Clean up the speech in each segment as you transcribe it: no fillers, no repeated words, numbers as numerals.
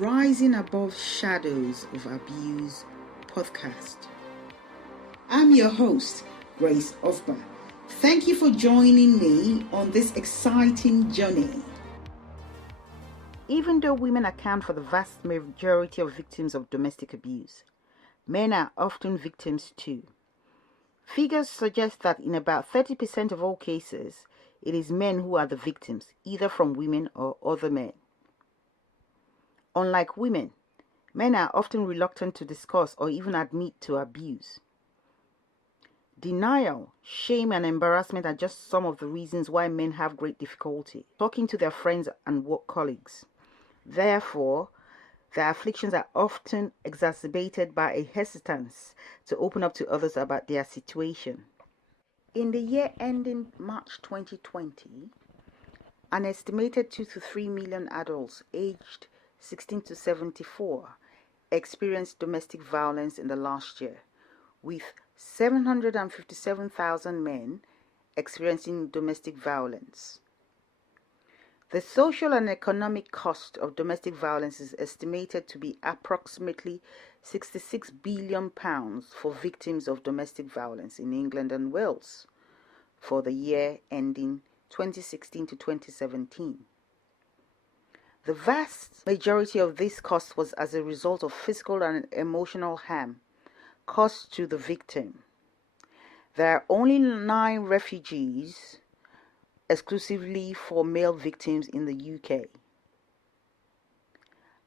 Rising Above Shadows of Abuse podcast. I'm your host, Grace Ofba. Thank you for joining me on this exciting journey. Even though women account for the vast majority of victims of domestic abuse, men are often victims too. Figures suggest that in about 30% of all cases, it is men who are the victims, either from women or other men. Unlike women, men are often reluctant to discuss or even admit to abuse. Denial, shame, and embarrassment are just some of the reasons why men have great difficulty talking to their friends and work colleagues. Therefore, their afflictions are often exacerbated by a hesitance to open up to others about their situation. In the year ending March 2020, an estimated 2 to 3 million adults aged 16 to 74 experienced domestic violence in the last year, with 757,000 men experiencing domestic violence. The social and economic cost of domestic violence is estimated to be approximately £66 billion for victims of domestic violence in England and Wales for the year ending 2016 to 2017. The vast majority of this cost was as a result of physical and emotional harm caused to the victim. There are only 9 refuges exclusively for male victims in the UK.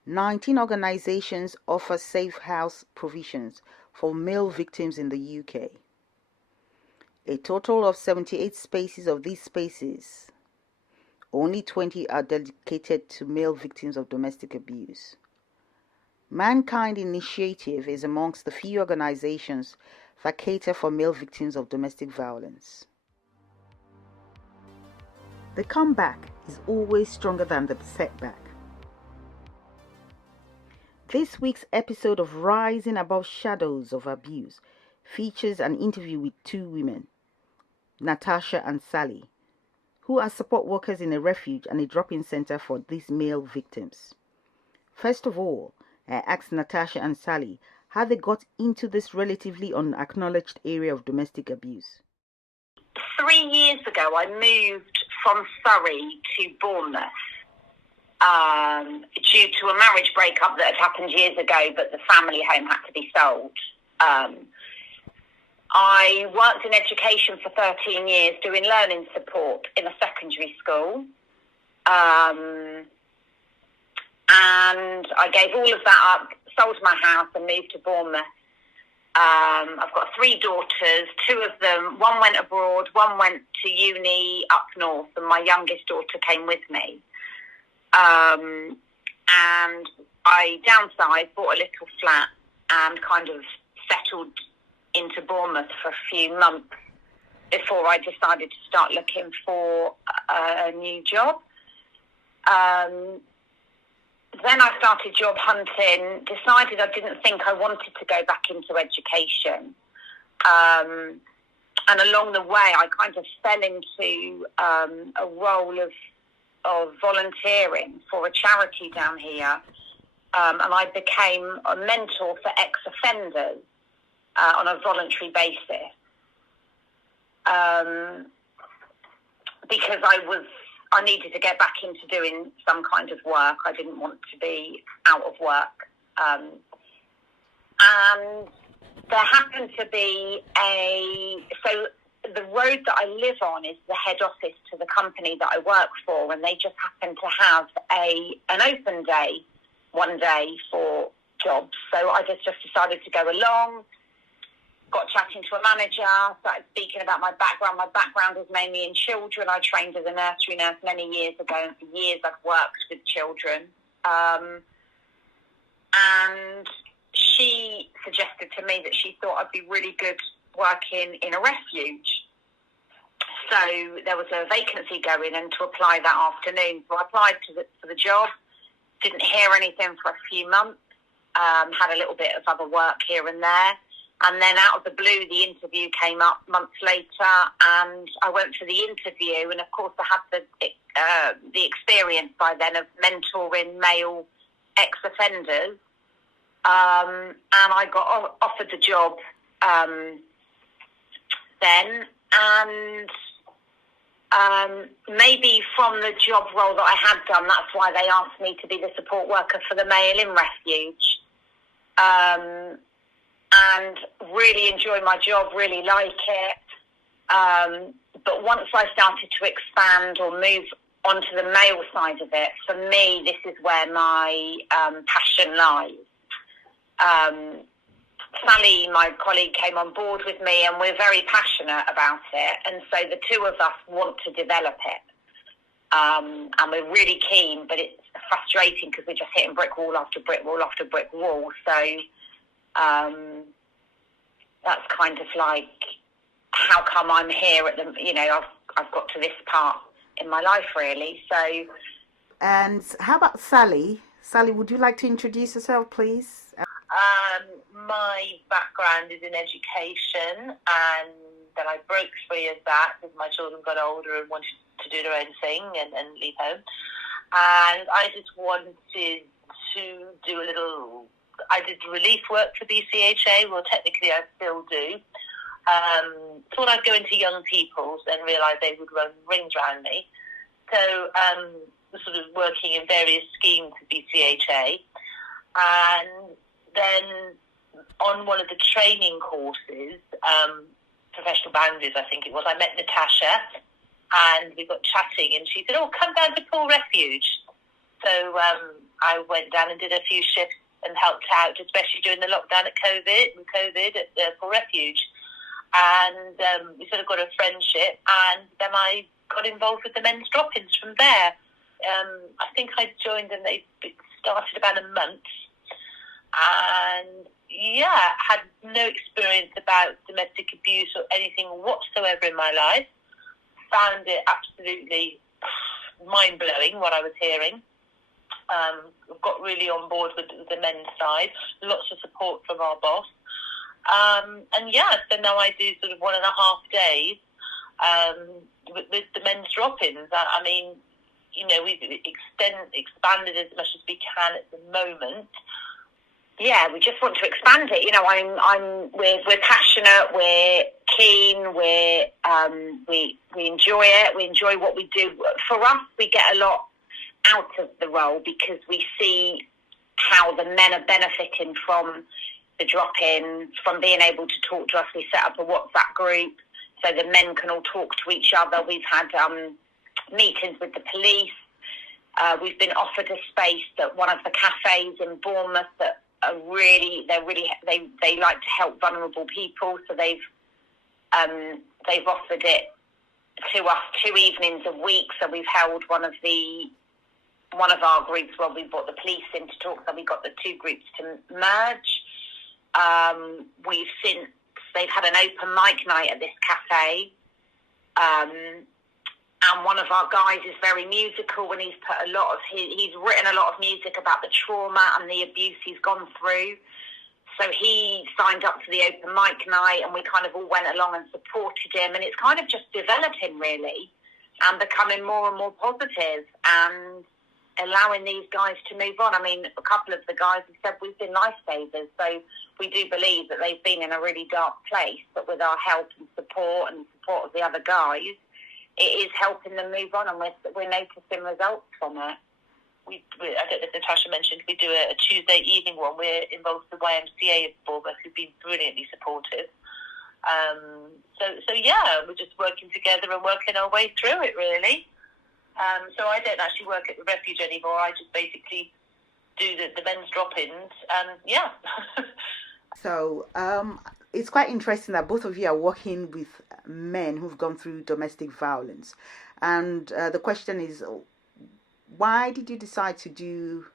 19 organizations offer safe house provisions for male victims in the UK. A total of 78 spaces of these spaces, only 20 are dedicated to male victims of domestic abuse. Mankind Initiative is amongst the few organizations that cater for male victims of domestic violence. The comeback is always stronger than the setback. This week's episode of Rising Above Shadows of Abuse features an interview with 2 women, Natasha and Sally, who are support workers in a refuge and a drop-in center for these male victims. First of all, I asked Natasha and Sally how they got into this relatively unacknowledged area of domestic abuse. 3 years ago, I moved from Surrey to Bournemouth due to a marriage breakup that had happened years ago, but the family home had to be sold. I worked in education for 13 years doing learning support in a secondary school. And I gave all of that up, sold my house and moved to Bournemouth. I've got 3 daughters, 2 of them, one went abroad, one went to uni up north, and my youngest daughter came with me. And I downsized, bought a little flat and kind of settled into Bournemouth for a few months before I decided to start looking for a new job. Then I started job hunting, decided I didn't think I wanted to go back into education. And along the way, I kind of fell into a role of volunteering for a charity down here. And I became a mentor for ex-offenders on a voluntary basis. Because I needed to get back into doing some kind of work. I didn't want to be out of work. And there happened to be so the road that I live on is the head office to the company that I work for, and they just happened to have an open day one day for jobs. So I just decided to go along. Got chatting to a manager, started speaking about my background. My background was mainly in children. I trained as a nursery nurse many years ago, and for years I've worked with children. And she suggested to me that she thought I'd be really good working in a refuge. So there was a vacancy going and to apply that afternoon. So I applied for the job, didn't hear anything for a few months, had a little bit of other work here and there. And then out of the blue, the interview came up months later, and I went for the interview. And of course, I had the experience by then of mentoring male ex-offenders, and I got offered the job then, and maybe from the job role that I had done, that's why they asked me to be the support worker for the male in refuge. And really enjoy my job, really like it. But once I started to expand or move onto the male side of it, for me, this is where my passion lies. Sally, my colleague, came on board with me, and we're very passionate about it. And so the two of us want to develop it. And we're really keen, but it's frustrating because we're just hitting brick wall after brick wall after brick wall. So that's kind of like how come I'm here at the, I've got to this part in my life, really. So. And how about Sally? Sally, would you like to introduce yourself, please? My background is in education, and then I broke free of that as my children got older and wanted to do their own thing and leave home. And I just wanted to do a little, I did relief work for BCHA, well technically I still do. Thought I'd go into young people's and realised they would run rings around me. So sort of working in various schemes for BCHA. And then on one of the training courses, Professional Boundaries, I think it was, I met Natasha and we got chatting and she said, oh, come down to Pool Refuge. So I went down and did a few shifts and helped out, especially during the lockdown at COVID at Pool Refuge. And we sort of got a friendship, and then I got involved with the men's drop-ins from there. I think I joined and they started about a month. And had no experience about domestic abuse or anything whatsoever in my life. Found it absolutely mind-blowing what I was hearing. Got really on board with the men's side. Lots of support from our boss. So now I do sort of 1.5 days with the men's drop-ins. I mean, we've expanded as much as we can at the moment. Yeah, we just want to expand it. We're passionate, we're keen, we enjoy it, we enjoy what we do. For us, we get a lot out of the role because we see how the men are benefiting from the drop-ins, from being able to talk to us. We set up a WhatsApp group so the men can all talk to each other. We've had meetings with the police. We've been offered a space at one of the cafes in Bournemouth that they like to help vulnerable people, so they've offered it to us 2 evenings a week. So we've held one of our groups where we brought the police in to talk, so we got the two groups to merge. They've had an open mic night at this cafe, and one of our guys is very musical, and he's written a lot of music about the trauma and the abuse he's gone through. So he signed up to the open mic night, and we kind of all went along and supported him, and it's kind of just developing really and becoming more and more positive and allowing these guys to move on. I mean, a couple of the guys have said we've been lifesavers, so we do believe that they've been in a really dark place, but with our help and support of the other guys, it is helping them move on, and we're noticing results from it. I don't know if Natasha mentioned, we do a Tuesday evening one. We're involved with the YMCA of Bournemouth, who've been brilliantly supportive. We're just working together and working our way through it, really. So I don't actually work at the refuge anymore. I just basically do the men's drop-ins. So it's quite interesting that both of you are working with men who've gone through domestic violence. And the question is, why did you decide to do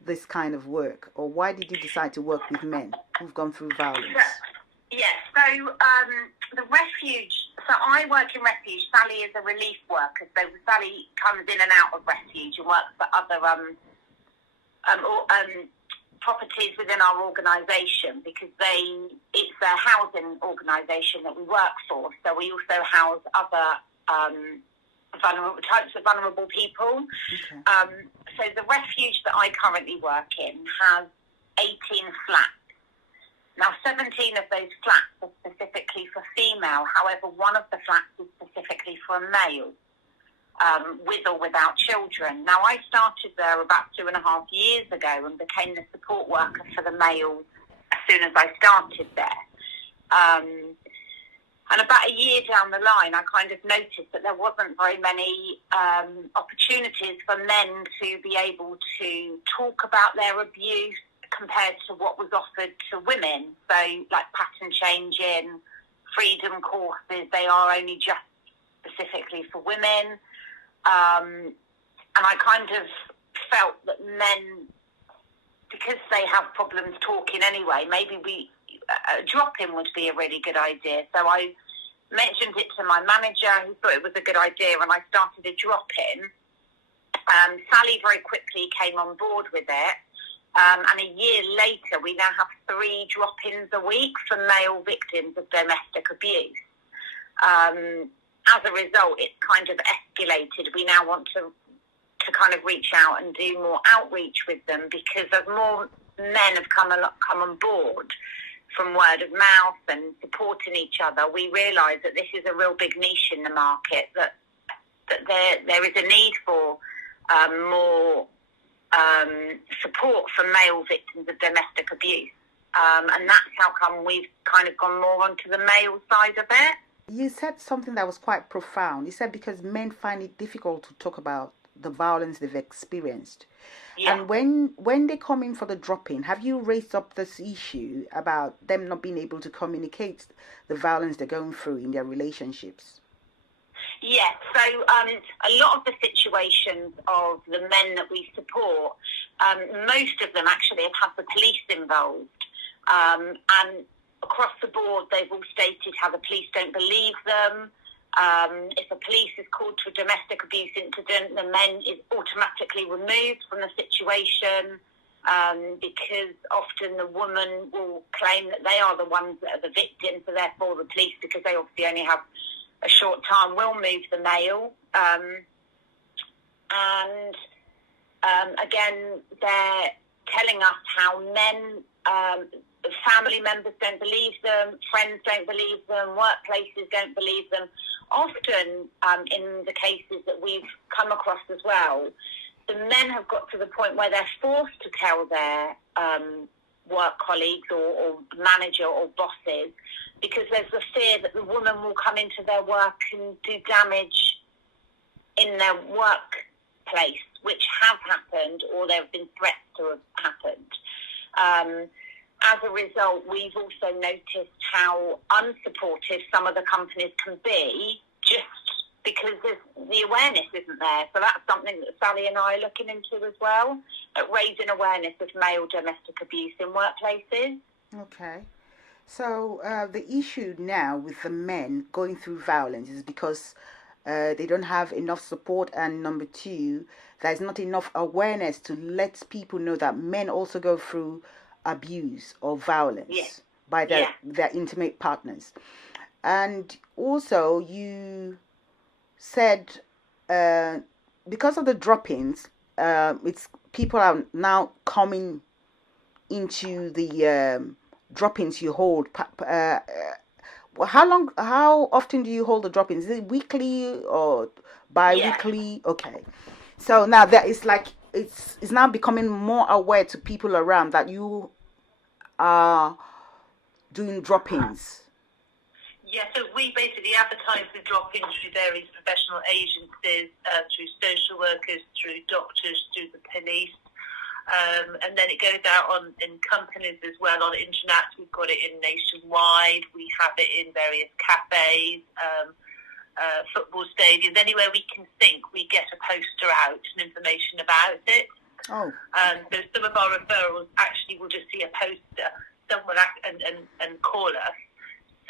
this kind of work? Or why did you decide to work with men who've gone through violence? Yes, so the refuge, so I work in refuge. Sally is a relief worker, so Sally comes in and out of refuge and works for other properties within our organisation, because it's a housing organisation that we work for, so we also house other types of vulnerable people. Okay. So the refuge that I currently work in has 18 flats. Now, 17 of those flats are specifically for female. However, one of the flats is specifically for a male, with or without children. Now, I started there about 2.5 years ago and became the support worker for the males as soon as I started there. And about a year down the line, I kind of noticed that there wasn't very many opportunities for men to be able to talk about their abuse compared to what was offered to women. So, like pattern changing, freedom courses, they are only just specifically for women. And I kind of felt that men, because they have problems talking anyway, maybe a drop-in would be a really good idea. So I mentioned it to my manager, who thought it was a good idea, and I started a drop-in. Sally very quickly came on board with it, and a year later we now have 3 drop-ins a week for male victims of domestic abuse. As a result, it's kind of escalated. We now want to kind of reach out and do more outreach with them, because as more men have come on board from word of mouth and supporting each other, we realise that this is a real big niche in the market, that there is a need for more support for male victims of domestic abuse. And that's how come we've kind of gone more onto the male side of it. You said something that was quite profound. You said because men find it difficult to talk about the violence they've experienced. Yeah. And when they come in for the drop-in, have you raised up this issue about them not being able to communicate the violence they're going through in their relationships? Yes, so a lot of the situations of the men that we support, most of them actually have had the police involved. And across the board, they've all stated how the police don't believe them. If the police is called to a domestic abuse incident, the man is automatically removed from the situation, because often the woman will claim that they are the ones that are the victims, so therefore the police, because they obviously only have a short time, will move the male. Again, they're telling us how men, family members don't believe them, friends don't believe them, workplaces don't believe them. Often, in the cases that we've come across as well, the men have got to the point where they're forced to tell their work colleagues or manager or bosses, because there's the fear that the woman will come into their work and do damage in their workplace, which has happened, or there have been threats to have happened. As a result, we've also noticed how unsupportive some of the companies can be, just because the awareness isn't there. So that's something that Sally and I are looking into as well, at raising awareness of male domestic abuse in workplaces. Okay. So the issue now with the men going through violence is because they don't have enough support, and number 2, there's not enough awareness to let people know that men also go through abuse or violence by their intimate partners. And also you said because of the drop-ins, it's people are now coming into the drop-ins you hold. How often do you hold the drop-ins? Is it weekly or bi-weekly? Yeah. Okay. So now that it's like it's now becoming more aware to people around that you are doing drop-ins. Yeah, so we basically advertise the drop-ins through various professional agencies, through social workers, through doctors, through the police. And then it goes out in companies as well, on internet. We've got it in Nationwide. We have it in various cafes, football stadiums. Anywhere we can think, we get a poster out and information about it. Oh. So some of our referrals actually will just see a poster. Some will act and call us.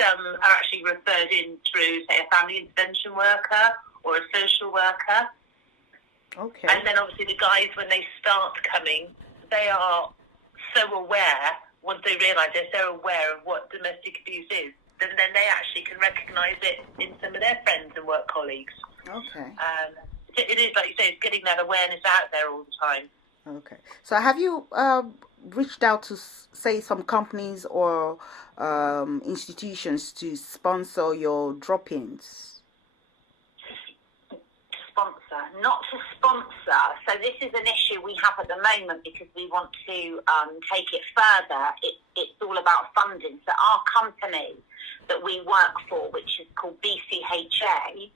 Some are actually referred in through, say, a family intervention worker or a social worker. Okay. And then obviously the guys, when they start coming, they are so aware, once they realise they're so aware of what domestic abuse is, then they actually can recognise it in some of their friends and work colleagues. Okay. It is, like you say, it's getting that awareness out there all the time. Okay. So have you reached out to, say, some companies or institutions to sponsor your drop-ins? Not to sponsor. So this is an issue we have at the moment because we want to take it further. It's all about funding. So our company that we work for, which is called BCHA,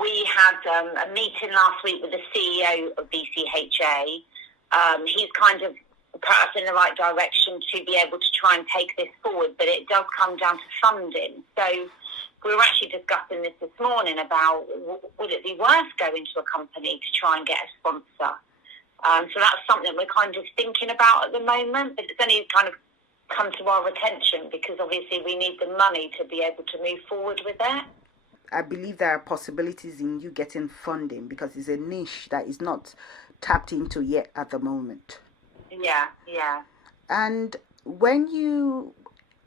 we had a meeting last week with the CEO of BCHA. He's kind of put us in the right direction to be able to try and take this forward, but it does come down to funding. So we were actually discussing this morning about would it be worth going to a company to try and get a sponsor. So that's something we're kind of thinking about at the moment, but it's only kind of come to our attention because obviously we need the money to be able to move forward with it. I believe there are possibilities in you getting funding because it's a niche that is not tapped into yet at the moment. Yeah. And when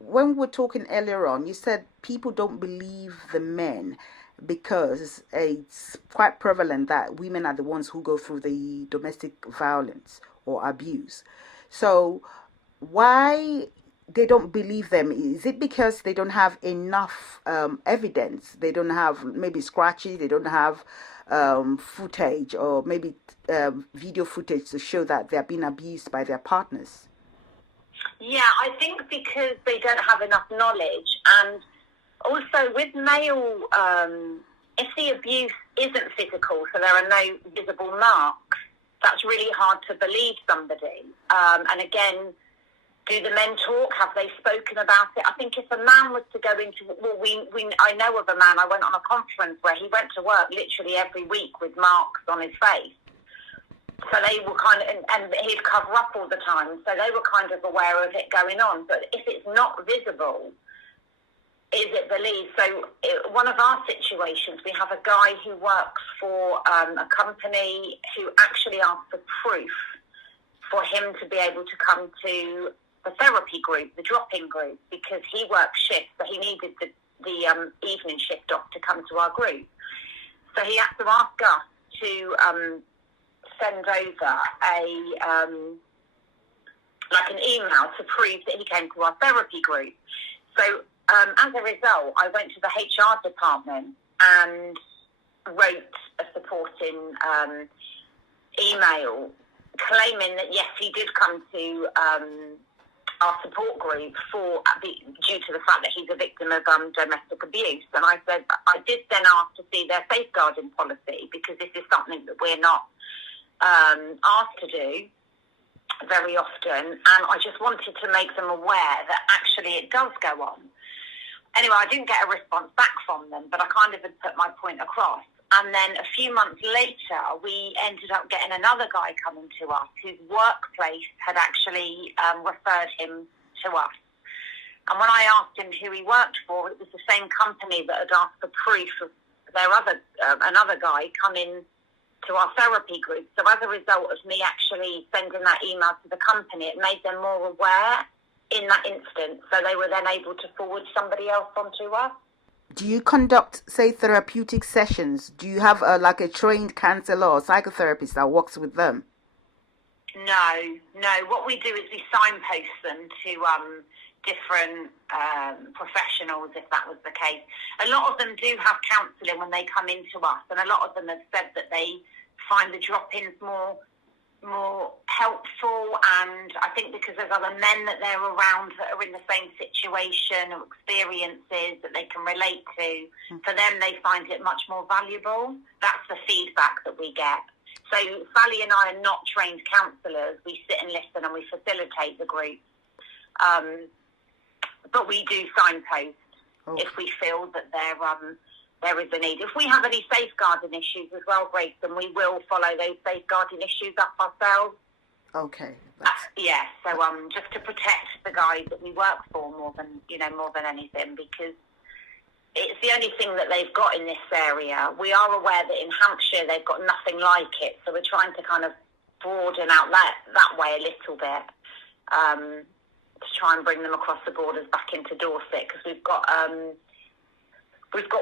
we were talking earlier on, you said people don't believe the men because it's quite prevalent that women are the ones who go through the domestic violence or abuse. So why they don't believe them? Is it because they don't have enough evidence? They don't have maybe scratches, they don't have footage or maybe video footage to show that they're being abused by their partners? Yeah, I think because they don't have enough knowledge, and also with male, if the abuse isn't physical, so there are no visible marks, that's really hard to believe somebody. And again, do the men talk? Have they spoken about it? I think if a man was to go into, I know of a man, I went on a conference where he went to work literally every week with marks on his face. So they were kind of, and he'd cover up all the time, so they were kind of aware of it going on. But if it's not visible, is it believed? So one of our situations, we have a guy who works for a company who actually asked for proof for him to be able to come to the therapy group, the drop-in group, because he works shifts, so he needed the evening shift off to come to our group. So he had to ask us to send over an email to prove that he came to our therapy group. So as a result, I went to the HR department and wrote a supporting email claiming that yes, he did come to our support group due to the fact that he's a victim of domestic abuse. And I said I did then ask to see their safeguarding policy because this is something that we're not asked to do very often, and I just wanted to make them aware that actually it does go on. Anyway, I didn't get a response back from them, but I kind of had put my point across. And then a few months later, we ended up getting another guy coming to us whose workplace had actually referred him to us. And when I asked him who he worked for, it was the same company that had asked for proof of their another guy coming to our therapy group. So as a result of me actually sending that email to the company, it made them more aware in that instance. So they were then able to forward somebody else onto us. Do you conduct, say, therapeutic sessions? Do you have a trained counselor or psychotherapist that works with them? No. What we do is we signpost them to different professionals, if that was the case. A lot of them do have counselling when they come into us, and a lot of them have said that they find the drop-ins more helpful, and I think because there's other men that they're around that are in the same situation or experiences that they can relate to, for them they find it much more valuable. That's the feedback that we get. So Sally and I are not trained counsellors. We sit and listen and we facilitate the group. But we do signpost if we feel that there is a need. If we have any safeguarding issues as well, Grace, then we will follow those safeguarding issues up ourselves. Okay. So just to protect the guys that we work for more than anything, because it's the only thing that they've got in this area. We are aware that in Hampshire they've got nothing like it, so we're trying to kind of broaden out that way a little bit. to try and bring them across the borders back into Dorset, because we've got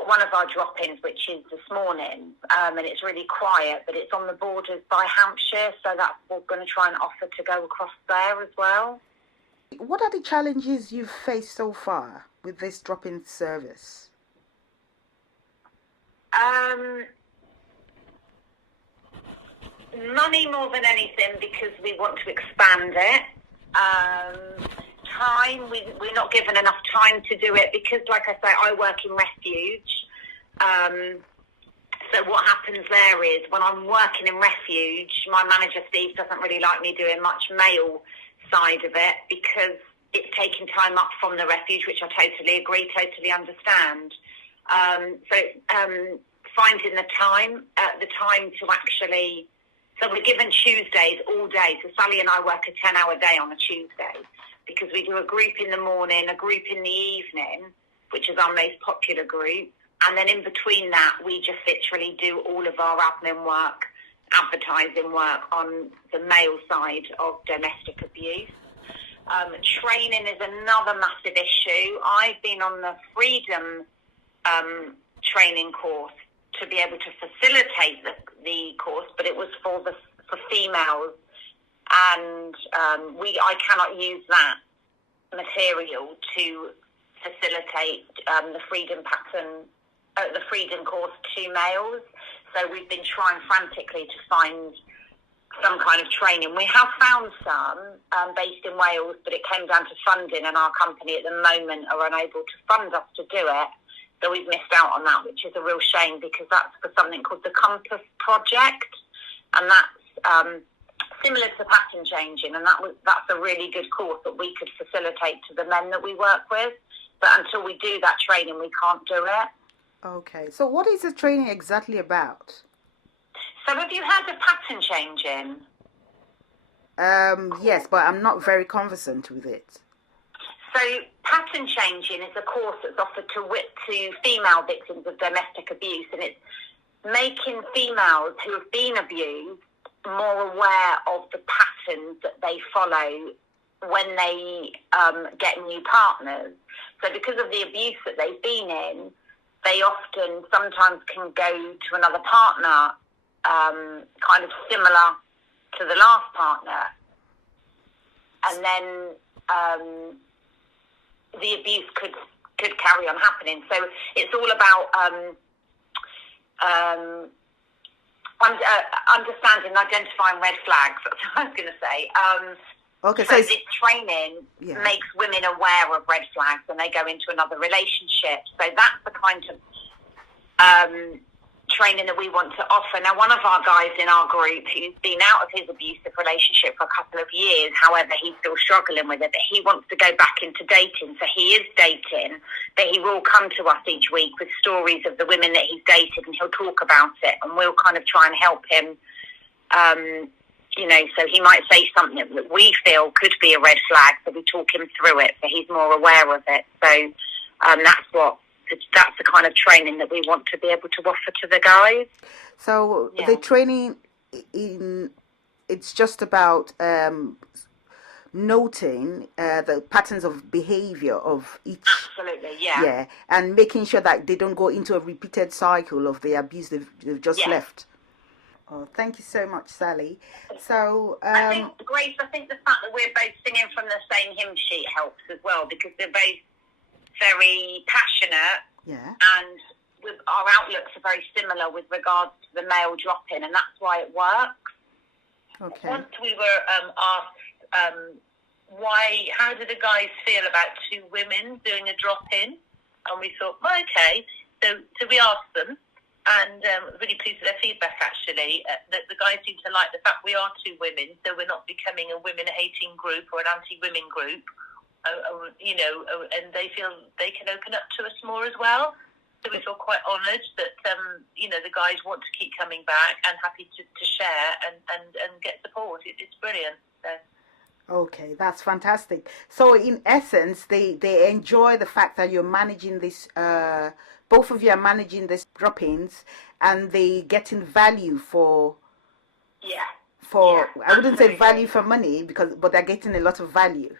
one of our drop-ins, which is this morning, and it's really quiet, but it's on the borders by Hampshire, so that's what we're going to try and offer to go across there as well. What are the challenges you've faced so far with this drop-in service? Money more than anything, because we want to expand it. Time, we're not given enough time to do it, because, like I say, I work in refuge. So what happens there is, when I'm working in refuge, my manager Steve doesn't really like me doing much male side of it, because it's taking time up from the refuge, which I totally agree, totally understand. Finding the time to actually, so we're given Tuesdays all day. So Sally and I work a 10-hour day on a Tuesday, because we do a group in the morning, a group in the evening, which is our most popular group. And then in between that, we just literally do all of our admin work, advertising work on the male side of domestic abuse. Training is another massive issue. I've been on the Freedom training course to be able to facilitate the course, but it was for females, and I cannot use that material to facilitate the Freedom course to males. So we've been trying frantically to find some kind of training. We have found some based in Wales, but it came down to funding, and our company at the moment are unable to fund us to do it. So we've missed out on that, which is a real shame, because that's for something called the Compass Project, and that's similar to pattern changing, and that's a really good course that we could facilitate to the men that we work with. But until we do that training, we can't do it. Okay, so what is the training exactly about? So have you heard of pattern changing? Yes, but I'm not very conversant with it. So pattern changing is a course that's offered to female victims of domestic abuse, and it's making females who have been abused more aware of the patterns that they follow when they get new partners. So because of the abuse that they've been in, they often sometimes can go to another partner kind of similar to the last partner, and then the abuse could carry on happening. So it's all about understanding and identifying red flags. That's what I was going to say. Okay, so this training makes women aware of red flags when they go into another relationship. So that's the kind of training that we want to offer. Now, one of our guys in our group, who's been out of his abusive relationship for a couple of years, however, he's still struggling with it, but he wants to go back into dating. So he is dating, but he will come to us each week with stories of the women that he's dated, and he'll talk about it, and we'll kind of try and help him. So he might say something that we feel could be a red flag, so we talk him through it, so he's more aware of it. So that's the kind of training that we want to be able to offer to the guys. So the training, it's just about noting the patterns of behavior of each. Absolutely, yeah. Yeah, and making sure that they don't go into a repeated cycle of the abuse they've just left. Oh, thank you so much, Sally. So, I think, Grace, the fact that we're both singing from the same hymn sheet helps as well, because they're both very passionate, and with our outlooks are very similar with regards to the male drop-in, and that's why it works. Okay. Once we were asked how do the guys feel about two women doing a drop-in, and we thought, well, okay, so we asked them, and really pleased with their feedback, actually. The guys seem to like the fact we are two women, so we're not becoming a women-hating group or an anti-women group, and they feel they can open up to us more as well. So we feel quite honoured that, the guys want to keep coming back and happy to share and get support. It's brilliant. So. Okay, that's fantastic. So in essence, they enjoy the fact that you're managing this, both of you are managing this drop-ins, and they getting value for, I wouldn't say value for money, but they're getting a lot of value.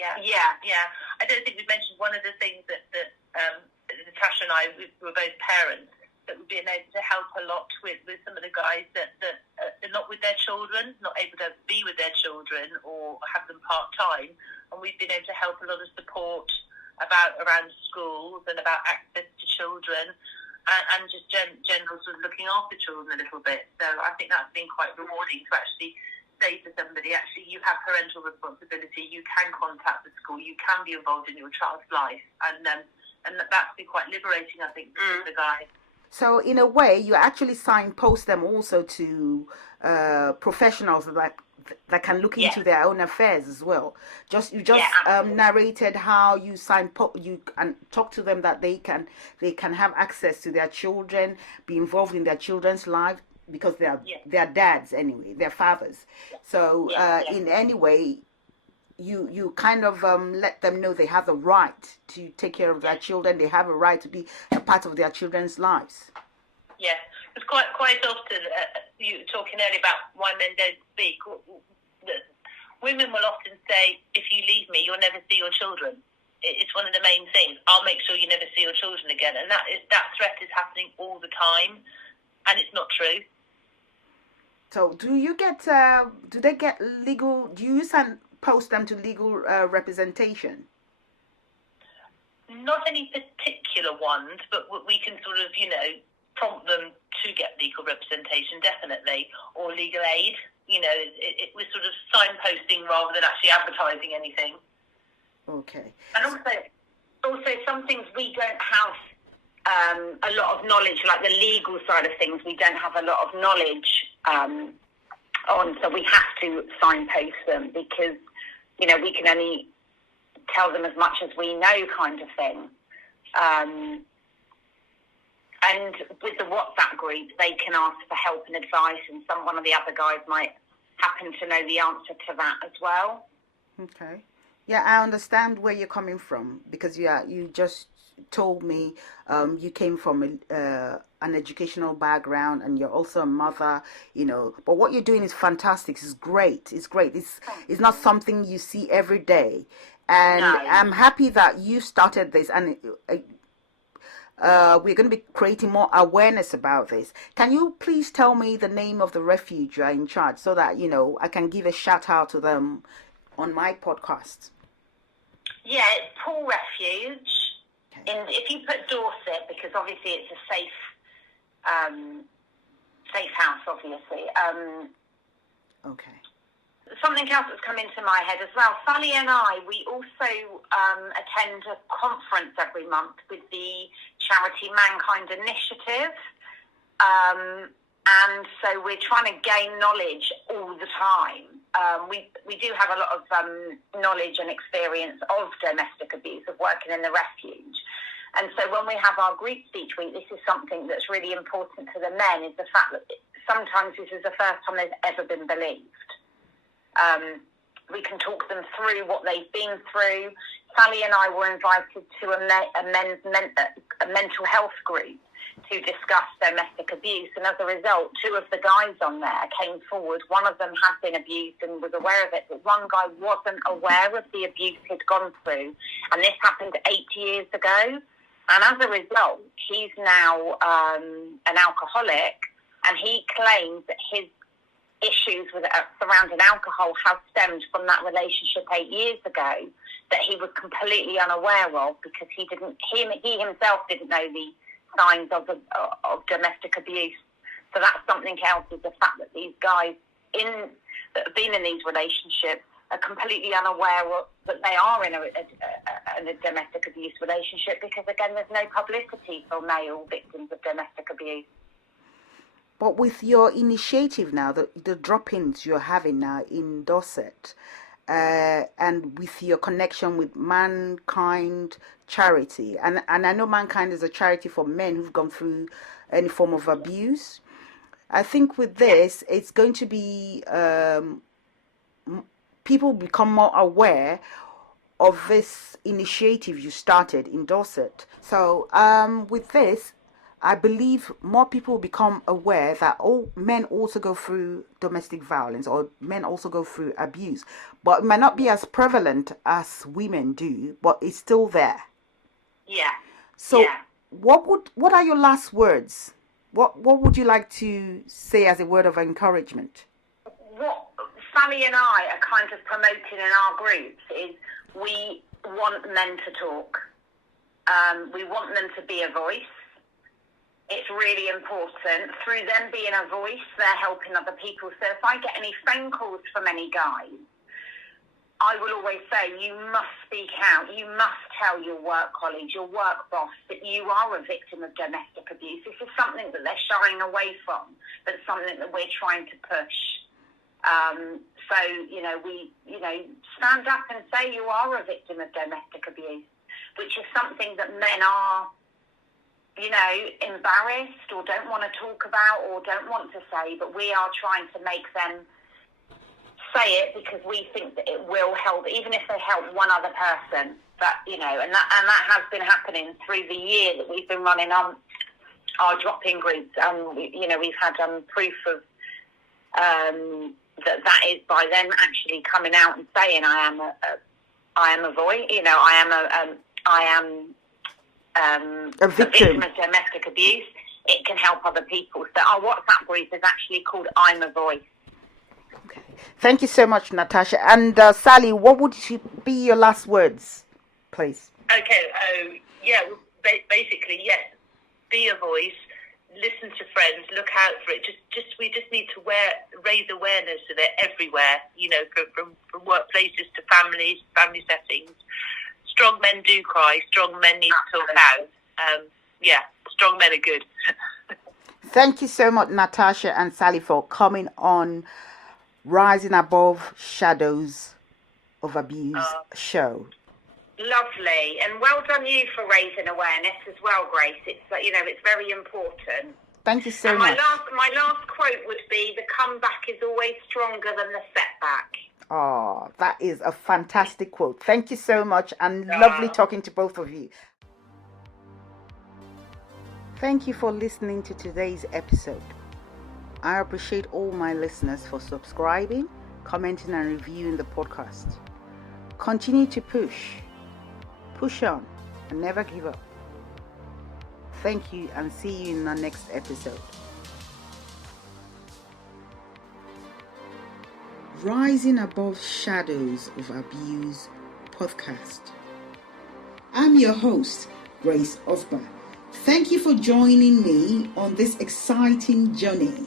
Yeah. I don't think we mentioned one of the things that Natasha and I, we were both parents, that we've been able to help a lot with some of the guys that are not with their children, not able to be with their children or have them part-time. And we've been able to help a lot of support around schools and about access to children and just general sort of looking after children a little bit. So I think that's been quite rewarding to actually say to somebody, actually, you have parental responsibility, you can contact the school, you can be involved in your child's life. And that's been quite liberating, I think, for the guys. So in a way, you actually signpost them also to professionals that can look into their own affairs as well. You just narrated how you you and talk to them that they can have access to their children, be involved in their children's lives because they are dads anyway, they're fathers. So in any way, you kind of let them know they have a right to take care of their children. They have a right to be a part of their children's lives. Yes, it's quite often, you were talking earlier about why men don't speak. Women will often say, if you leave me, you'll never see your children. It's one of the main things. I'll make sure you never see your children again. And that threat is happening all the time, and it's not true. So do you get, do they get legal, do you post them to legal representation? Not any particular ones, but we can sort of, prompt them to get legal representation, definitely, or legal aid. We're sort of signposting rather than actually advertising anything. Okay. And also some things we don't have a lot of knowledge, like the legal side of things, we don't have a lot of knowledge on, so we have to signpost them because, we can only tell them as much as we know, kind of thing. And with the WhatsApp group, they can ask for help and advice, and one of the other guys might happen to know the answer to that as well. Okay. Yeah, I understand where you're coming from because you just told me you came from an educational background and you're also a mother, but what you're doing is fantastic. It's great. It's not something you see every day. And no. I'm happy that you started this, and we're going to be creating more awareness about this. Can you please tell me the name of the refuge you are in charge so that, I can give a shout out to them on my podcast? Yeah, it's Paul Refuge. Okay. And if you put Dorset, because obviously it's a safe house, obviously. Okay. Something else that's come into my head as well. Sally and I, we also attend a conference every month with the charity Mankind Initiative. And so we're trying to gain knowledge all the time. We do have a lot of knowledge and experience of domestic abuse, of working in the refuge. And so when we have our group speech week, this is something that's really important to the men, is the fact that sometimes this is the first time they've ever been believed. We can talk them through what they've been through. Sally and I were invited to a mental health group to discuss domestic abuse, and as a result, 2 of the guys on there came forward. One of them had been abused and was aware of it, but one guy wasn't aware of the abuse he'd gone through, and this happened 8 years ago. And as a result, he's now an alcoholic, and he claims that his issues surrounding alcohol have stemmed from that relationship 8 years ago that he was completely unaware of, because he himself didn't know the signs of domestic abuse. So that's something else, is the fact that these guys that have been in these relationships are completely unaware that they are in a domestic abuse relationship, because again, there's no publicity for male victims of domestic abuse. But with your initiative now, the drop-ins you're having now in Dorset, and with your connection with Mankind Charity, and I know Mankind is a charity for men who've gone through any form of abuse, I think with this, it's going to be, people become more aware of this initiative you started in Dorset. So with this, I believe more people become aware that men also go through domestic violence, or men also go through abuse, but it might not be as prevalent as women do, but it's still there. Yeah. So what are your last words? What would you like to say as a word of encouragement? What Sally and I are kind of promoting in our groups is we want men to talk. We want them to be a voice. It's really important. Through them being a voice, they're helping other people. So if I get any phone calls from any guys, I will always say, you must speak out. You must tell your work colleagues, your work boss, that you are a victim of domestic abuse. This is something that they're shying away from, but something that we're trying to push. So, we stand up and say you are a victim of domestic abuse, which is something that men are, embarrassed or don't want to talk about or don't want to say, but we are trying to make them say it because we think that it will help, even if they help one other person. But, and that has been happening through the year that we've been running our drop-in groups. We've had proof of that is by them actually coming out and saying, I am a voice, I am a victim of domestic abuse. It can help other people. So our WhatsApp group is actually called I'm a Voice. Okay. Thank you so much, Natasha. And Sally, what would be your last words, please? Okay. Basically, yes. Be a voice. Listen to friends. Look out for it. We just need to raise awareness of it everywhere. From workplaces to family settings. Strong men do cry. Strong men need to talk out. Strong men are good. Thank you so much, Natasha and Sally, for coming on Rising Above Shadows of Abuse show. Lovely, and well done you for raising awareness as well, Grace. It's it's very important. Thank you so much. And my last quote would be, "The comeback is always stronger than the setback." Oh, that is a fantastic quote. Thank you so much, and lovely talking to both of you. Thank you for listening to today's episode. I appreciate all my listeners for subscribing, commenting, and reviewing the podcast. Continue to push on, and never give up. Thank you, and see you in the next episode. Rising Above Shadows of Abuse podcast. I'm your host, Grace Osborne. Thank you for joining me on this exciting journey.